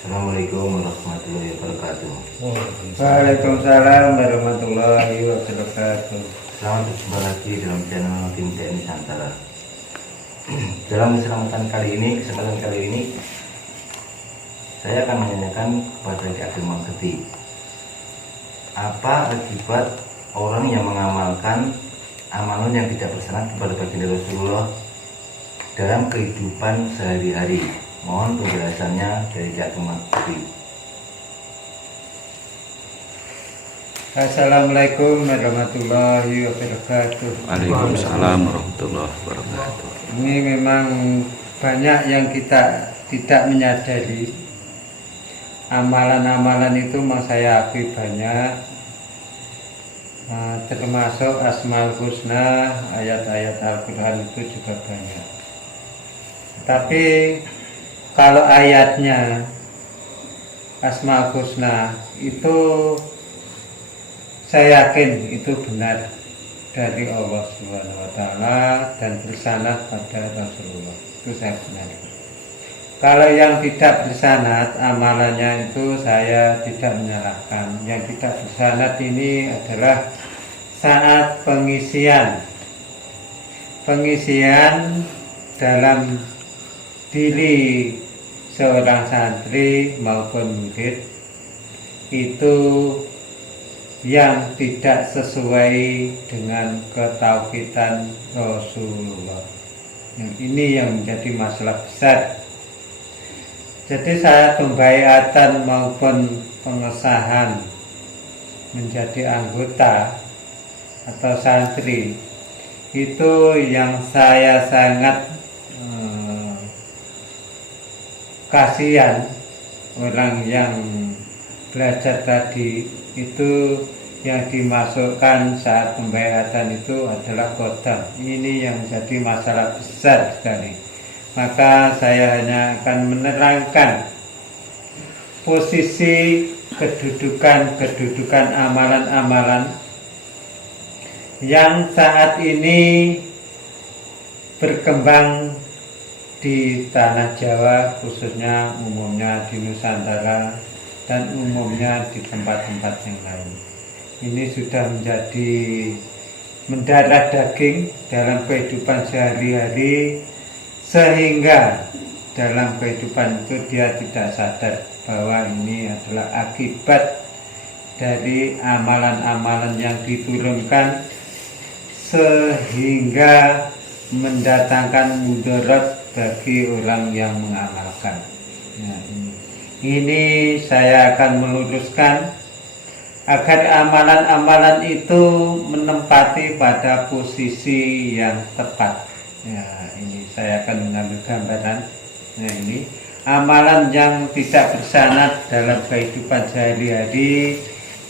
Assalamualaikum warahmatullahi wabarakatuh. Waalaikumsalam warahmatullahi wabarakatuh. Selamat berjumpa lagi dalam channel Tim TNI Nusantara. Dalam kesempatan kali ini, saya akan menanyakan kepada Ki Ageng Maksudi, apa akibat orang yang mengamalkan amalan yang tidak bersanad kepada baginda Rasulullah dalam kehidupan sehari-hari? Mohon penjelasannya dari Ki Ageng Maksudi. Assalamualaikum warahmatullahi wabarakatuh. Waalaikumsalam warahmatullahi wabarakatuh. Ini memang banyak yang kita tidak menyadari. Amalan-amalan itu memang saya akui banyak, termasuk Asmaul Husna, ayat-ayat Al-Quran itu juga banyak. Tapi kalau ayatnya Asmaul Husna itu saya yakin itu benar dari Allah SWT dan bersanad pada Rasulullah, itu saya benar. Kalau yang tidak bersanad amalannya itu saya tidak menyalahkan. Yang tidak bersanad ini adalah saat pengisian dalam diri seorang santri maupun murid itu yang tidak sesuai dengan ketauhidan Rasulullah. Yang ini yang menjadi masalah besar. Jadi saat pembaiatan maupun pengesahan menjadi anggota atau santri, itu yang saya sangat kasihan orang yang belajar tadi itu yang dimasukkan saat pembaiatan itu adalah kodam. Ini yang menjadi masalah besar sekali. Maka saya hanya akan menerangkan posisi kedudukan amalan-amalan yang saat ini berkembang di tanah Jawa, khususnya umumnya di Nusantara dan umumnya di tempat-tempat yang lain. Ini sudah menjadi mendarah daging dalam kehidupan sehari-hari, sehingga dalam kehidupan itu dia tidak sadar bahwa ini adalah akibat dari amalan-amalan yang diturunkan sehingga mendatangkan mudarat bagi orang yang mengamalkan. Nah, ini saya akan meluruskan agar amalan-amalan itu menempati pada posisi yang tepat. Ya, ini saya akan mengambil gambaran. Nah, ini amalan yang tidak bersanad dalam kehidupan sehari-hari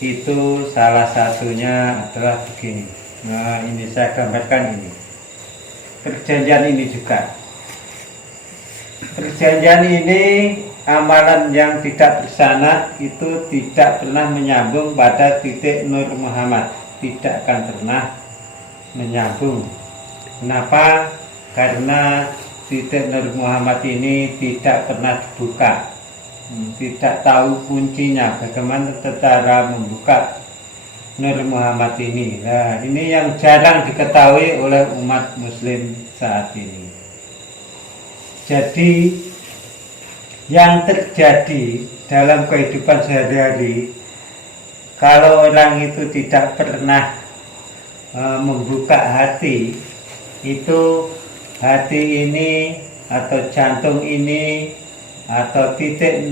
itu salah satunya adalah begini. Nah, ini saya gambarkan ini. Perjanjian ini juga. Perjanjian ini amalan yang tidak bersanad itu tidak pernah menyambung pada titik Nur Muhammad, tidak akan pernah menyambung. Kenapa? Karena titik Nur Muhammad ini tidak pernah dibuka, tidak tahu kuncinya bagaimana cara membuka Nur Muhammad ini. Nah, ini yang jarang diketahui oleh umat muslim saat ini. Jadi yang terjadi dalam kehidupan sehari-hari, kalau orang itu tidak pernah membuka hati, itu hati ini atau jantung ini atau titik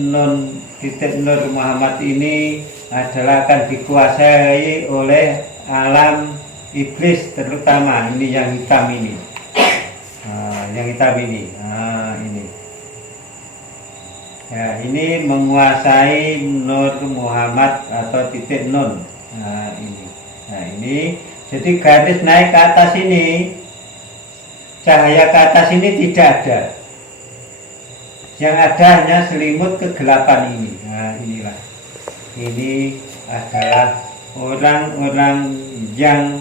Nur Muhammad ini adalah akan dikuasai oleh alam iblis terutama ini yang hitam ini. Yang hitam ini. Ini. Ya, ini menguasai Nur Muhammad atau titik nun. Ini. Nah, ini jadi garis naik ke atas ini, cahaya ke atas ini tidak ada. Yang ada hanya selimut kegelapan ini. Nah, inilah. Ini adalah orang-orang yang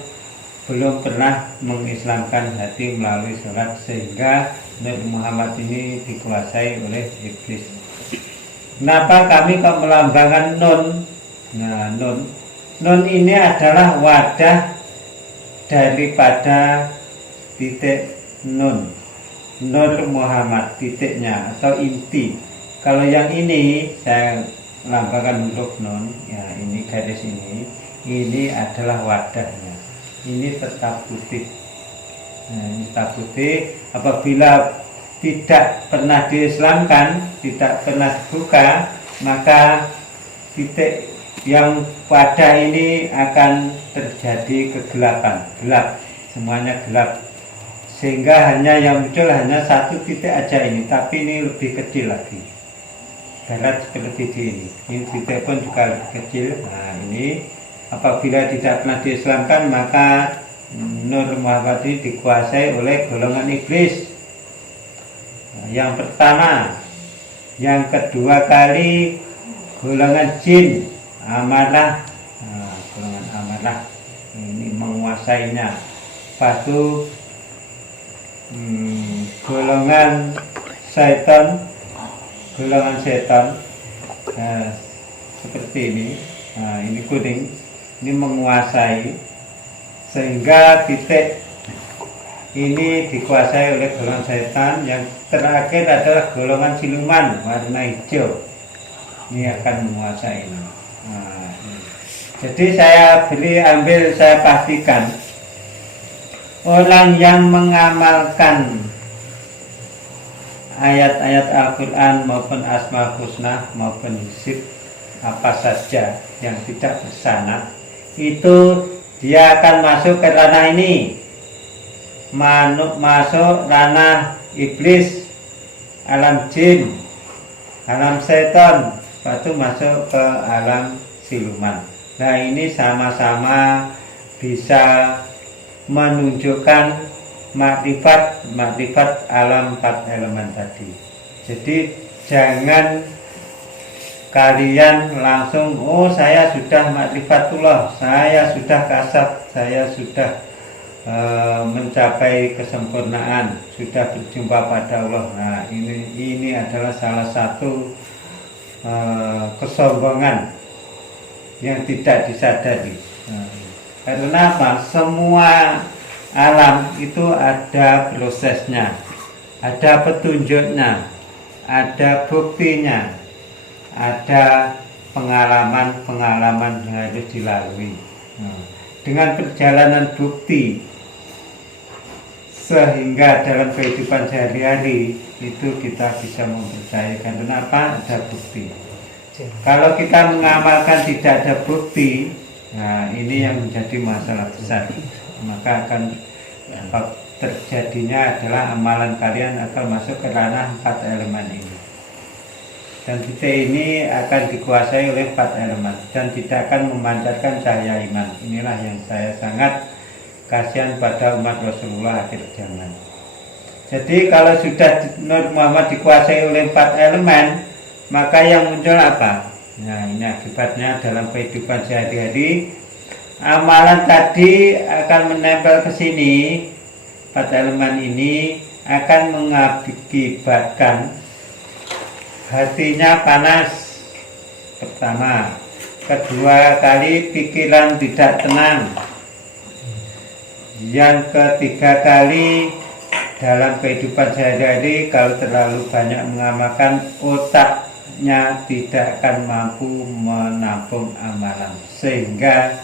belum pernah mengislamkan hati melalui sholat, sehingga Nur Muhammad ini dikuasai oleh iblis. Kenapa kami kok melambangkan nun? Nah, nun ini adalah wadah daripada titik nun, Nur Muhammad titiknya atau inti. Kalau yang ini saya lambangkan huruf nun, ya ini garis ini adalah wadahnya. Ini tetap putih. Nah, ini tetap putih. Apabila tidak pernah diislamkan, tidak pernah dibuka, maka titik yang wadah ini akan terjadi kegelapan, gelap, semuanya gelap, sehingga hanya yang muncul hanya satu titik aja ini, tapi ini lebih kecil lagi, barat seperti ini titik pun juga lebih kecil. Nah, ini apabila tidak pernah diislamkan, maka Nur Muhammad ini dikuasai oleh golongan iblis. Yang pertama, yang kedua kali golongan jin, amarah. Golongan amarah ini menguasainya. Lepas itu golongan setan, seperti ini. Nah, ini kuning, ini menguasai, sehingga titik ini dikuasai oleh golongan setan. Yang terakhir adalah golongan siluman warna hijau, ini akan menguasai. Nah, jadi saya pastikan orang yang mengamalkan ayat-ayat Al-Quran maupun Asmaul Husna maupun Hizib apa saja yang tidak bersanad, itu dia akan masuk ke ranah ini, masuk ranah iblis, alam jin, alam setan, lalu masuk ke alam siluman. Nah, ini sama-sama bisa menunjukkan makrifat alam 4 elemen tadi. Jadi jangan kalian langsung, oh saya sudah makrifatullah, saya sudah kasab, saya sudah mencapai kesempurnaan, sudah berjumpa pada Allah. Nah, ini adalah salah satu kesombongan yang tidak disadari. Karena apa? Semua alam itu ada prosesnya, ada petunjuknya, ada buktinya, ada pengalaman-pengalaman yang harus dilalui. Dengan perjalanan bukti, sehingga dalam kehidupan sehari-hari itu kita bisa mempercayai. Kenapa? Ada bukti. Kalau kita mengamalkan tidak ada bukti, nah ini yang menjadi masalah besar. Maka akan terjadinya adalah amalan kalian akan masuk ke ranah 4 elemen ini. Dan titik ini akan dikuasai oleh 4 elemen dan tidak akan memancarkan cahaya iman. Inilah yang saya sangat kasihan pada umat Rasulullah akhir zaman. Jadi kalau sudah Nur Muhammad dikuasai oleh 4 elemen, maka yang muncul apa? Nah, ini akibatnya dalam kehidupan sehari-hari, amalan tadi akan menempel ke sini. 4 elemen ini akan mengakibatkan hatinya panas pertama, kedua kali pikiran tidak tenang, yang ketiga kali dalam kehidupan sehari-hari kalau terlalu banyak mengamalkan, otaknya tidak akan mampu menampung amalan, sehingga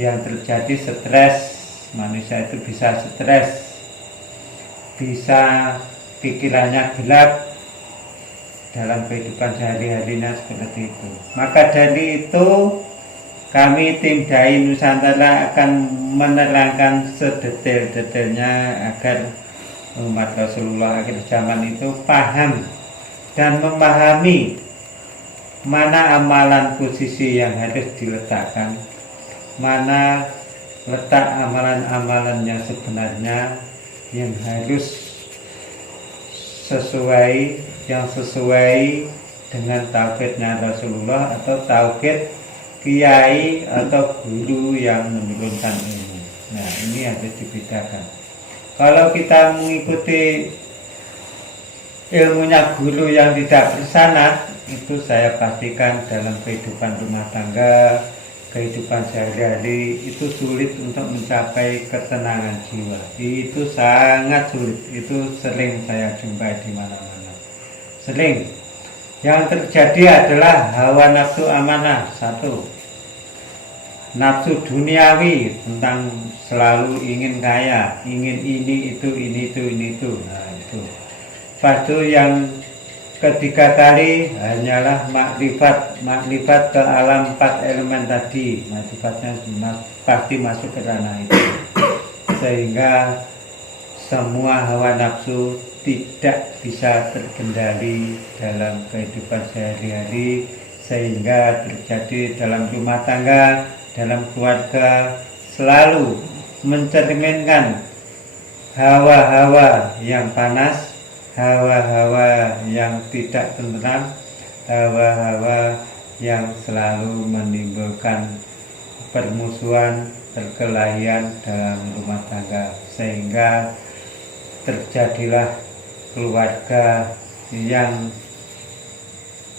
yang terjadi stres. Manusia itu bisa stres, bisa pikirannya gelap dalam kehidupan sehari-harinya seperti itu. Maka dari itu kami tim Dai Nusantara akan menerangkan sedetail-detailnya agar umat Rasulullah akhir zaman itu paham dan memahami mana amalan posisi yang harus diletakkan, mana letak amalan-amalan yang sebenarnya yang harus sesuai dengan tauhidnya Rasulullah atau tauhid kiai atau guru yang menurunkan ilmu. Nah, ini harus dibedakan. Kalau kita mengikuti ilmunya guru yang tidak bersanad, itu saya pastikan dalam kehidupan rumah tangga, kehidupan sehari-hari itu sulit untuk mencapai ketenangan jiwa. Itu sangat sulit. Itu sering saya jumpai di mana-mana. Sering. Yang terjadi adalah hawa nafsu amanah, satu. Nafsu duniawi tentang selalu ingin kaya, ingin ini itu. Nah, itu. Lepas itu yang ketiga kali hanyalah makrifat ke alam 4 elemen tadi. Makrifatnya pasti masuk ke ranah itu. Sehingga semua hawa nafsu tidak bisa terkendali dalam kehidupan sehari-hari, sehingga terjadi dalam rumah tangga, dalam keluarga selalu mencerminkan hawa-hawa yang panas, hawa-hawa yang tidak tenteram, hawa-hawa yang selalu menimbulkan permusuhan, perkelahian dalam rumah tangga, sehingga terjadilah keluarga yang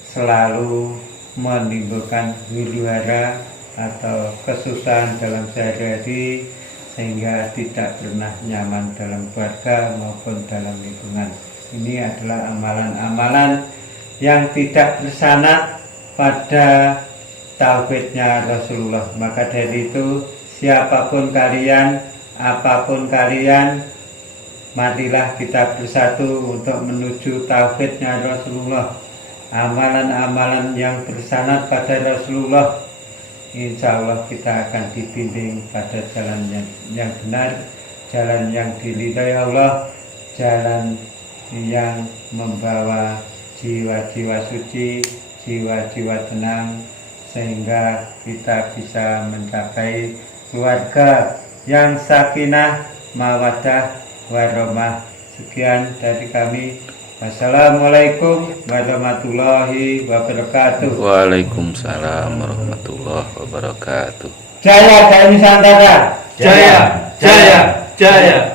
selalu menimbulkan huru-hara atau kesusahan dalam sehari-hari, sehingga tidak pernah nyaman dalam keluarga maupun dalam lingkungan. Ini adalah amalan-amalan yang tidak bersanad pada tauhidnya Rasulullah. Maka dari itu, siapapun kalian, apapun kalian, marilah kita bersatu untuk menuju tauhidnya Rasulullah. Amalan-amalan yang bersanad pada Rasulullah, insya Allah kita akan dibimbing pada jalan yang benar, jalan yang diridhai Allah, jalan yang membawa jiwa-jiwa suci, jiwa-jiwa tenang, sehingga kita bisa mencapai keluarga yang sakinah, mawaddah, warahmah. Sekian dari kami. Wassalamualaikum warahmatullahi wabarakatuh. Waalaikumsalam warahmatullahi wabarakatuh. Jaya Dai Nusantara. Jaya, jaya, jaya.